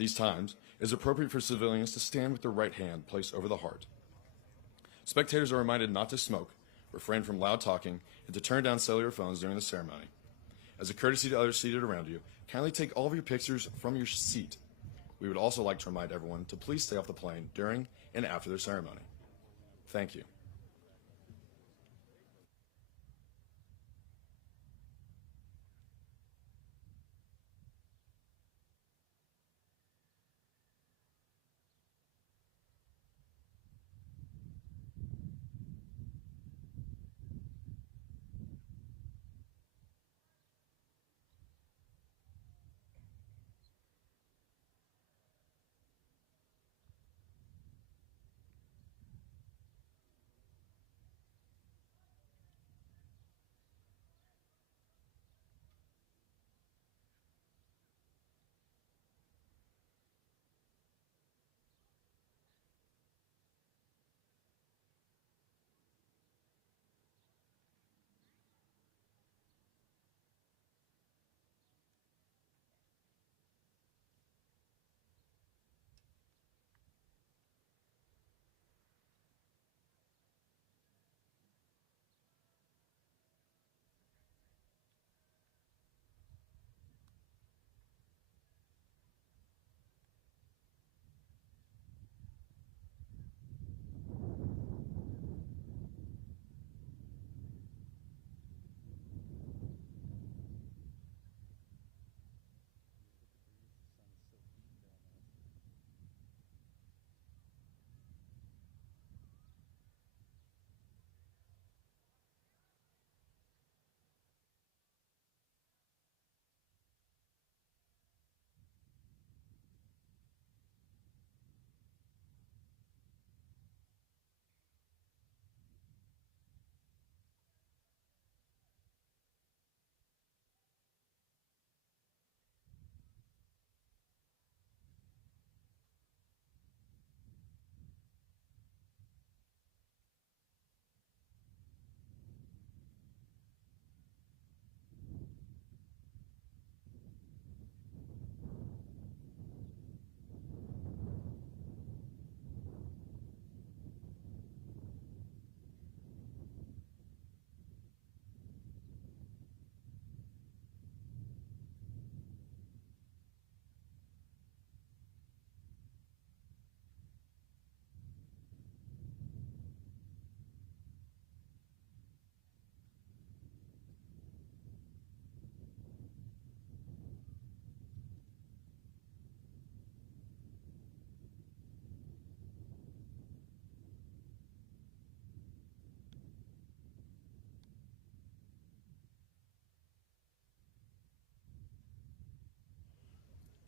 these times, it is appropriate for civilians to stand with their right hand placed over the heart. Spectators are reminded not to smoke, refrain from loud talking, and to turn down cellular phones during the ceremony. As a courtesy to others seated around you, kindly take all of your pictures from your seat. We would also like to remind everyone to please stay off the plane during and after the ceremony. Thank you.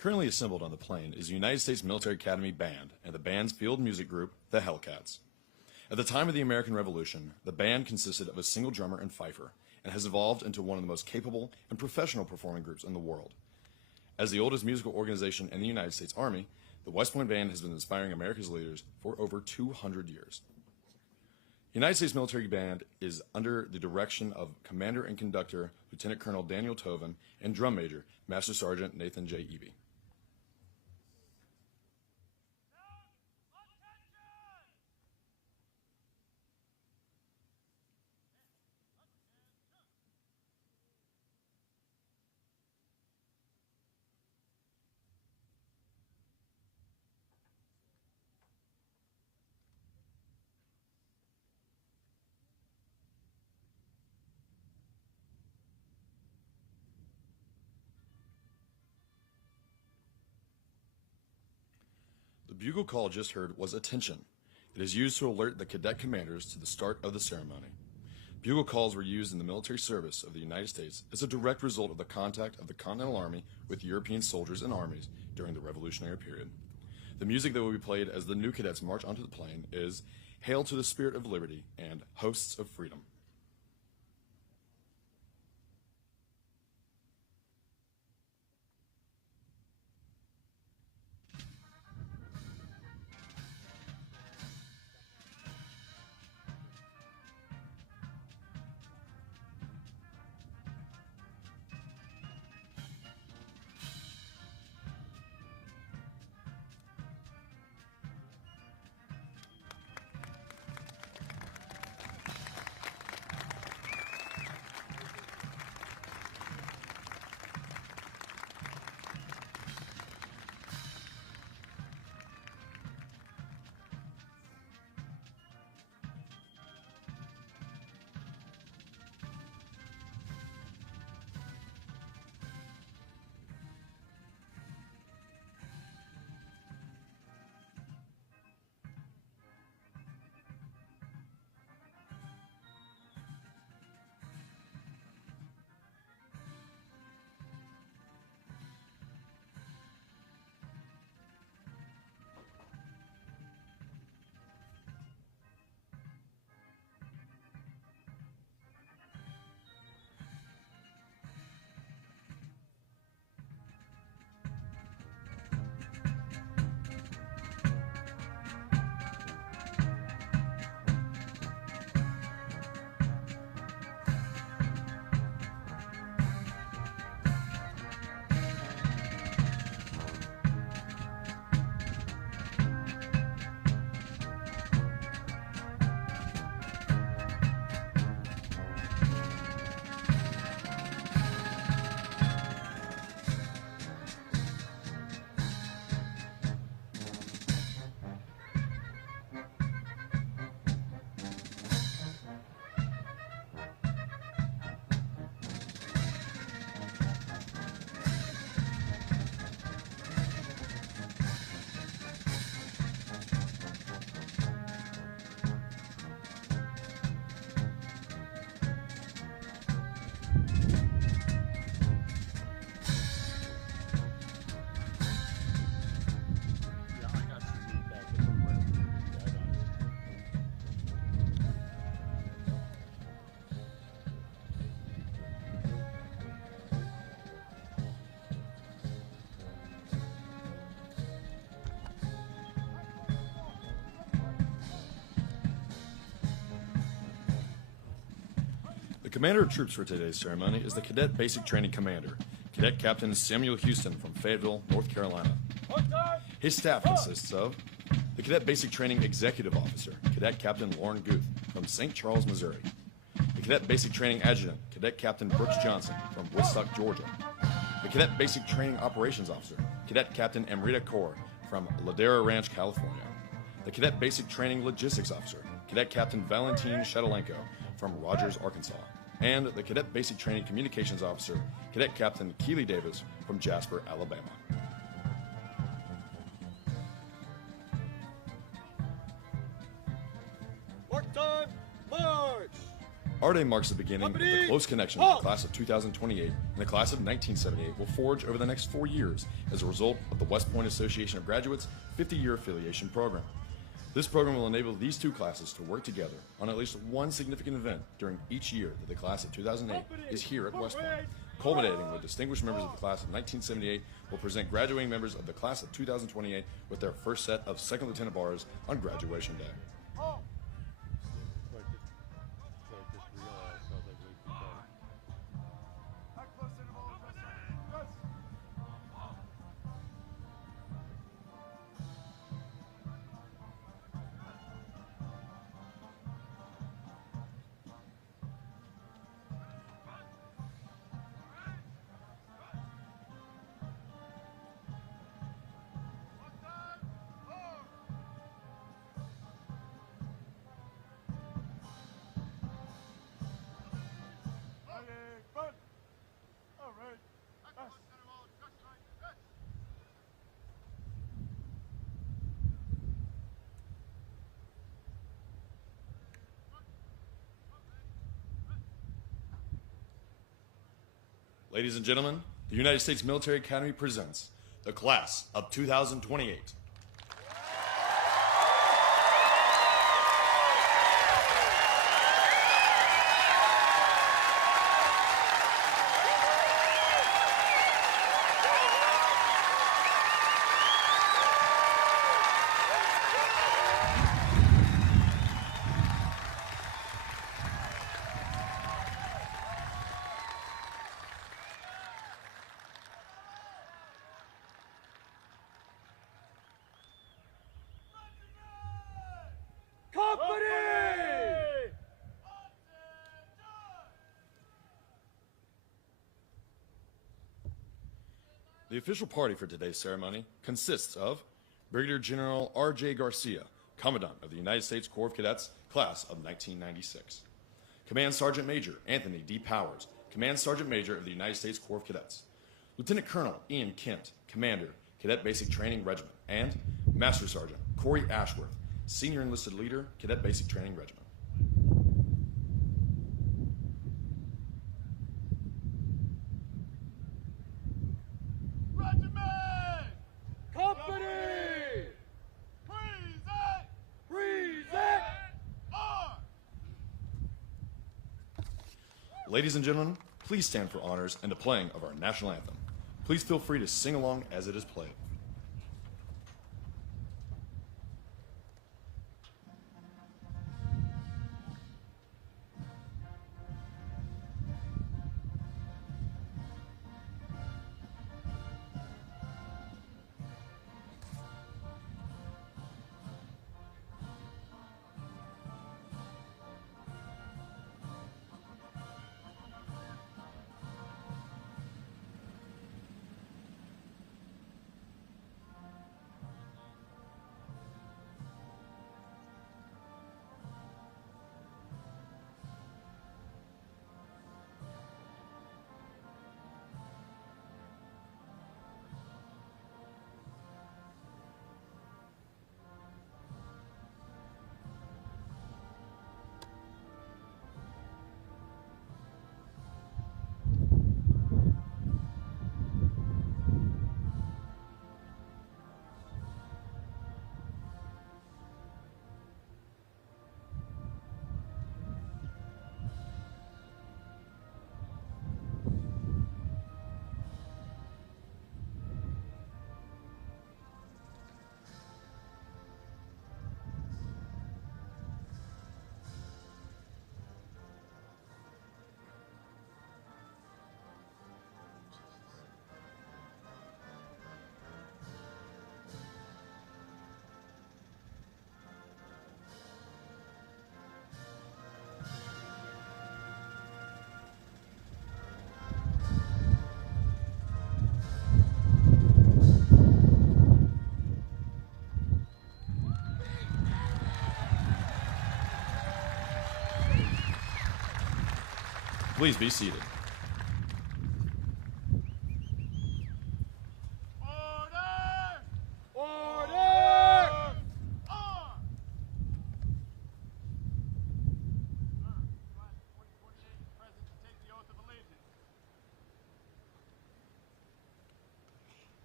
Currently assembled on the plane is the United States Military Academy Band and the band's field music group, the Hellcats. At the time of the American Revolution, the band consisted of a single drummer and fifer, and has evolved into one of the most capable and professional performing groups in the world. As the oldest musical organization in the United States Army, the West Point Band has been inspiring America's leaders for over 200 years. The United States Military Band is under the direction of Commander and Conductor Lieutenant Colonel Daniel Tovin and Drum Major Master Sergeant Nathan J. Eby. The bugle call just heard was attention. It is used to alert the cadet commanders to the start of the ceremony. Bugle calls were used in the military service of the United States as a direct result of the contact of the Continental Army with European soldiers and armies during the Revolutionary period. The music that will be played as the new cadets march onto the plane is Hail to the Spirit of Liberty and Hosts of Freedom. commander of troops for today's ceremony is the Cadet Basic Training Commander, Cadet Captain Samuel Houston from Fayetteville, North Carolina. His staff consists of the Cadet Basic Training Executive Officer, Cadet Captain Lauren Guth from St. Charles, Missouri. The Cadet Basic Training Adjutant, Cadet Captain Brooks Johnson from Woodstock, Georgia. The Cadet Basic Training Operations Officer, Cadet Captain Amrita Kaur from Ladera Ranch, California. The Cadet Basic Training Logistics Officer, Cadet Captain Valentin Shadalenko from Rogers, Arkansas. And the Cadet Basic Training Communications Officer, Cadet Captain Keely Davis from Jasper, Alabama. Mark time, march! Our day marks the beginning of the close connection the class of 2028 and the class of 1978 will forge over the next 4 years as a result of the West Point Association of Graduates 50-year affiliation program. This program will enable these two classes to work together on at least one significant event during each year that the class of 2008 is here at West Point. Culminating with distinguished members of the class of 1978 will present graduating members of the class of 2028 with their first set of second lieutenant bars on graduation day. Ladies and gentlemen, the United States Military Academy presents the class of 2028. The official party for today's ceremony consists of Brigadier General R.J. Garcia, Commandant of the United States Corps of Cadets, Class of 1996. Command Sergeant Major Anthony D. Powers, Command Sergeant Major of the United States Corps of Cadets. Lieutenant Colonel Ian Kent, Commander, Cadet Basic Training Regiment. And Master Sergeant Corey Ashworth, Senior Enlisted Leader, Cadet Basic Training Regiment. Ladies and gentlemen, please stand for honors and the playing of our national anthem. Please feel free to sing along as it is played. Please be seated.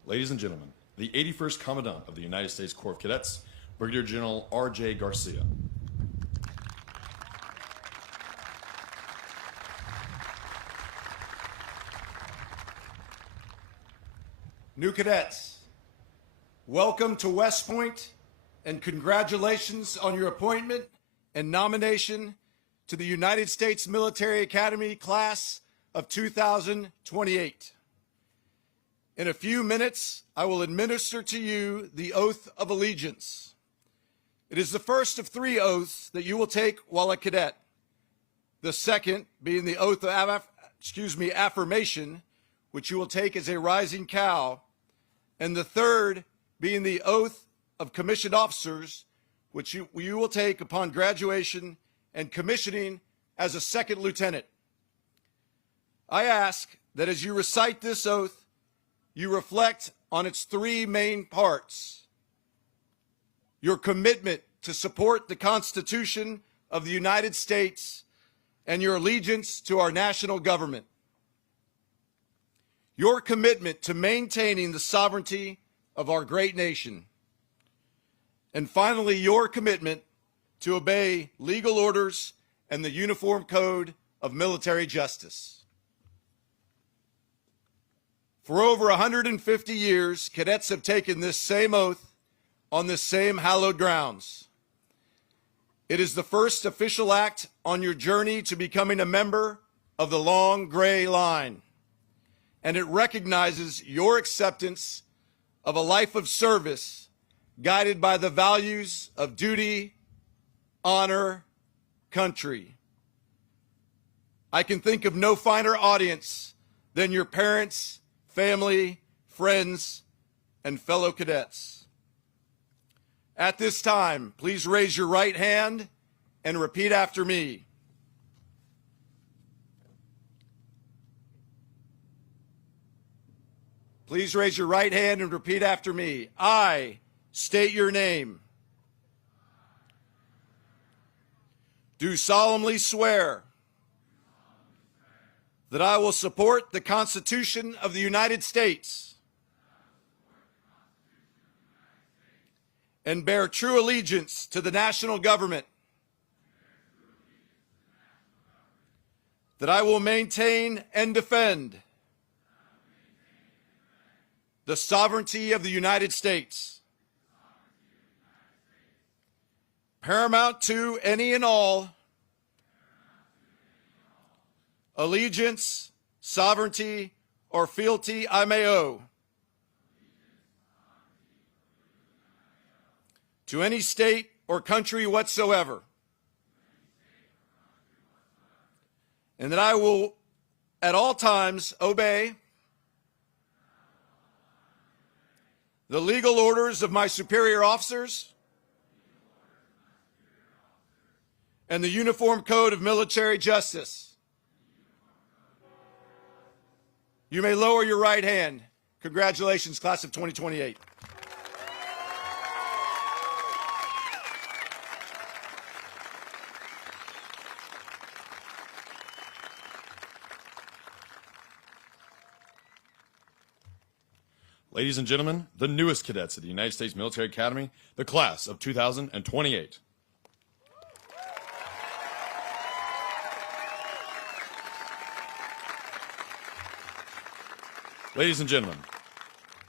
Ladies and gentlemen, the 81st Commandant of the United States Corps of Cadets, Brigadier General R.J. Garcia. New cadets, welcome to West Point and congratulations on your appointment and nomination to the United States Military Academy Class of 2028. In a few minutes, I will administer to you the Oath of Allegiance. It is the first of 3 oaths that you will take while a cadet. The second being the Oath of Affirmation, which you will take as a rising cow, and the third being the Oath of Commissioned Officers, which you will take upon graduation and commissioning as a second lieutenant. I ask that as you recite this oath, you reflect on its 3 main parts: your commitment to support the Constitution of the United States and your allegiance to our national government, your commitment to maintaining the sovereignty of our great nation, and finally, your commitment to obey legal orders and the Uniform Code of Military Justice. For over 150 years, cadets have taken this same oath on this same hallowed grounds. It is the first official act on your journey to becoming a member of the Long Gray Line, and it recognizes your acceptance of a life of service guided by the values of duty, honor, country. I can think of no finer audience than your parents, family, friends, and fellow cadets. At this time, please raise your right hand and repeat after me. Please raise your right hand and repeat after me. I state your name. Do solemnly swear that I will support the Constitution of the United States and bear true allegiance to the national government, that I will maintain and defend the sovereignty of the United States, paramount to any and all allegiance, sovereignty, or fealty I may owe to any state or country whatsoever, and that I will at all times obey the legal orders of my superior officers and the Uniform Code of Military Justice. You may lower your right hand. Congratulations, Class of 2028. Ladies and gentlemen, the newest cadets of the United States Military Academy, the Class of 2028. Ladies and gentlemen,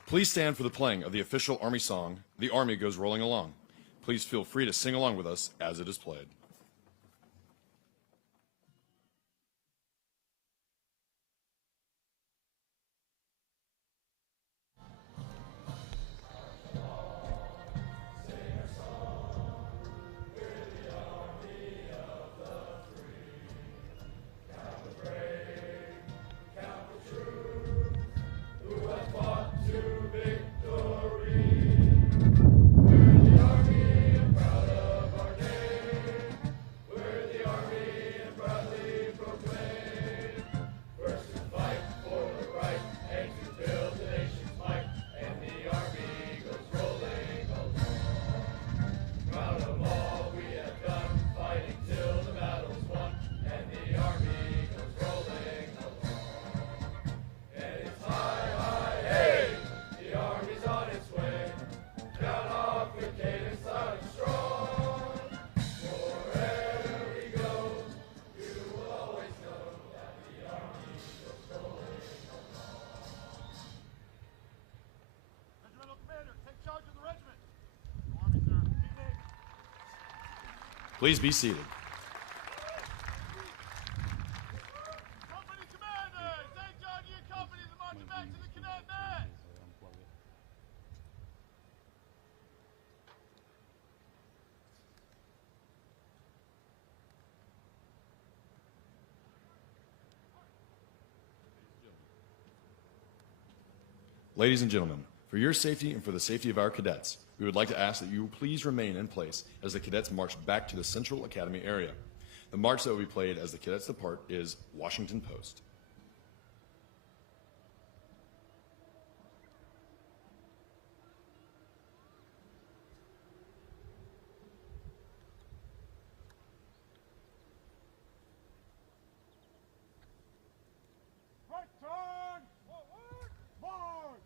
please stand for the playing of the official Army song, "The Army Goes Rolling Along." Please feel free to sing along with us as it is played. Please be seated. Company commanders, take charge of your companies and march back to the cadet mat. Ladies and gentlemen, for your safety and for the safety of our cadets, we would like to ask that you please remain in place as the cadets march back to the Central Academy area. The march that will be played as the cadets depart is Washington Post. Right turn, forward, march.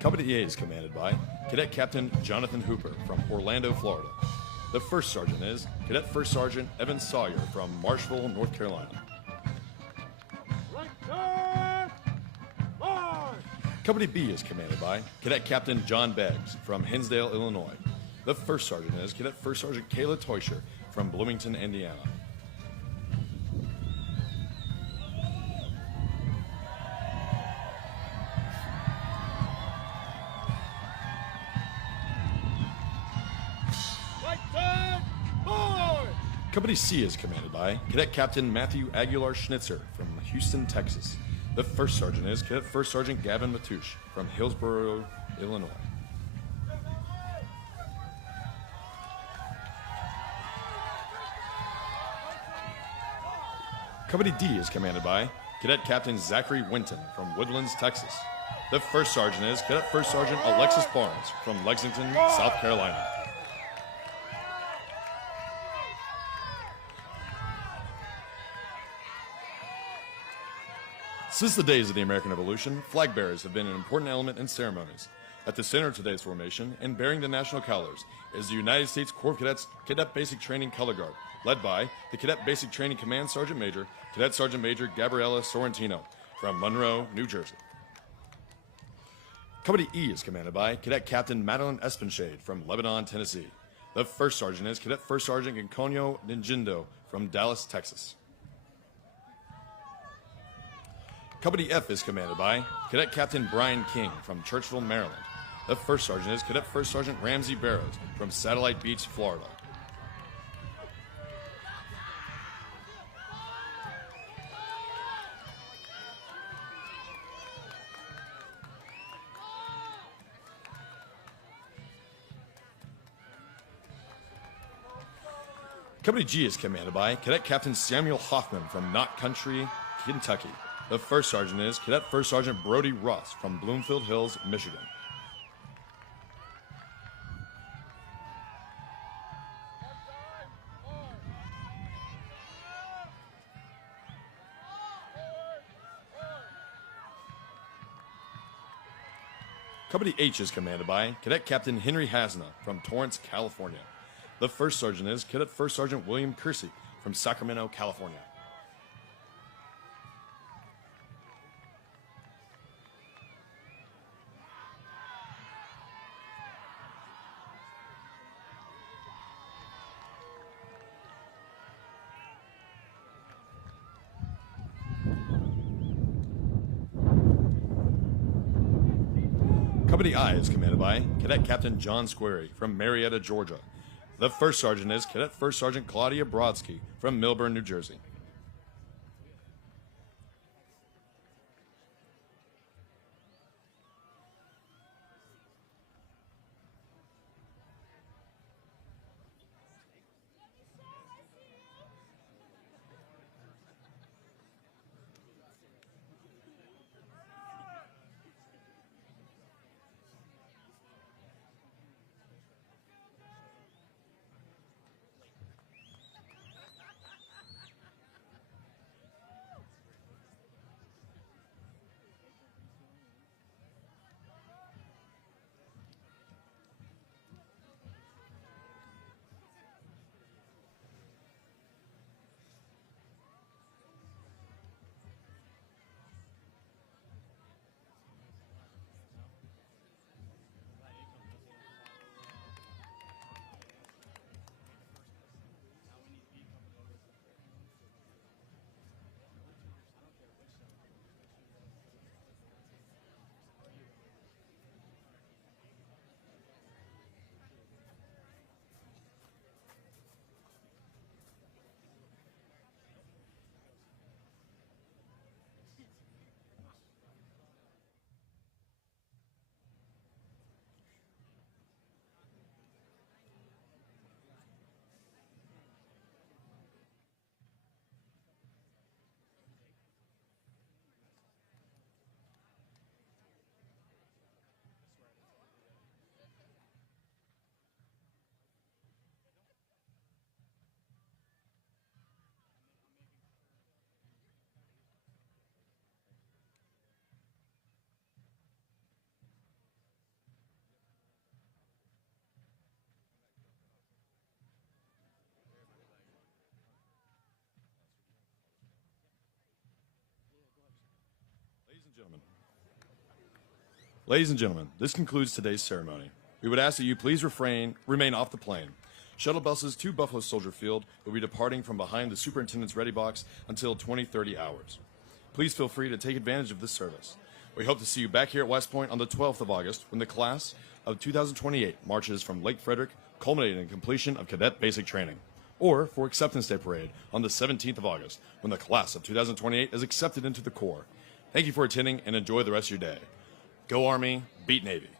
Company A is commanded by Cadet Captain Jonathan Hooper from Orlando, Florida. The first sergeant is Cadet First Sergeant Evan Sawyer from Marshville, North Carolina. Right turn, march. Company B is commanded by Cadet Captain John Beggs from Hinsdale, Illinois. The first sergeant is Cadet First Sergeant Kayla Teuscher from Bloomington, Indiana. Right turn, forward. Company C is commanded by Cadet Captain Matthew Aguilar Schnitzer from Houston, Texas. The first sergeant is Cadet First Sergeant Gavin Matouche from Hillsborough, Illinois. Company D is commanded by Cadet Captain Zachary Winton from Woodlands, Texas. The first sergeant is Cadet First Sergeant Alexis Barnes from Lexington, South Carolina. Since the days of the American Revolution, flag bearers have been an important element in ceremonies. At the center of today's formation, and bearing the national colors, is the United States Corps of Cadets Cadet Basic Training Color Guard, led by the Cadet Basic Training Command Sergeant Major, Cadet Sergeant Major Gabriella Sorrentino from Monroe, New Jersey. Company E is commanded by Cadet Captain Madeline Espenshade from Lebanon, Tennessee. The first sergeant is Cadet First Sergeant Antonio Ninjindo from Dallas, Texas. Company F is commanded by Cadet Captain Brian King from Churchville, Maryland. The first sergeant is Cadet First Sergeant Ramsey Barrows from Satellite Beach, Florida. Company G is commanded by Cadet Captain Samuel Hoffman from Knott Country, Kentucky. The first sergeant is Cadet First Sergeant Brody Ross from Bloomfield Hills, Michigan. Company H is commanded by Cadet Captain Henry Hasna from Torrance, California. The first sergeant is Cadet First Sergeant William Kersey from Sacramento, California. Company I is commanded by Cadet Captain John Squarey from Marietta, Georgia. The first sergeant is Cadet First Sergeant Claudia Brodsky from Millburn, New Jersey. Ladies and gentlemen, this concludes today's ceremony. We would ask that you please remain off the plane. Shuttle buses to Buffalo Soldier Field will be departing from behind the superintendent's ready box until 20-30 hours. Please feel free to take advantage of this service. We hope to see you back here at West Point on the 12th of August when the class of 2028 marches from Lake Frederick, culminating in completion of Cadet Basic Training. Or for Acceptance Day Parade on the 17th of August when the class of 2028 is accepted into the Corps. Thank you for attending and enjoy the rest of your day. Go Army, beat Navy.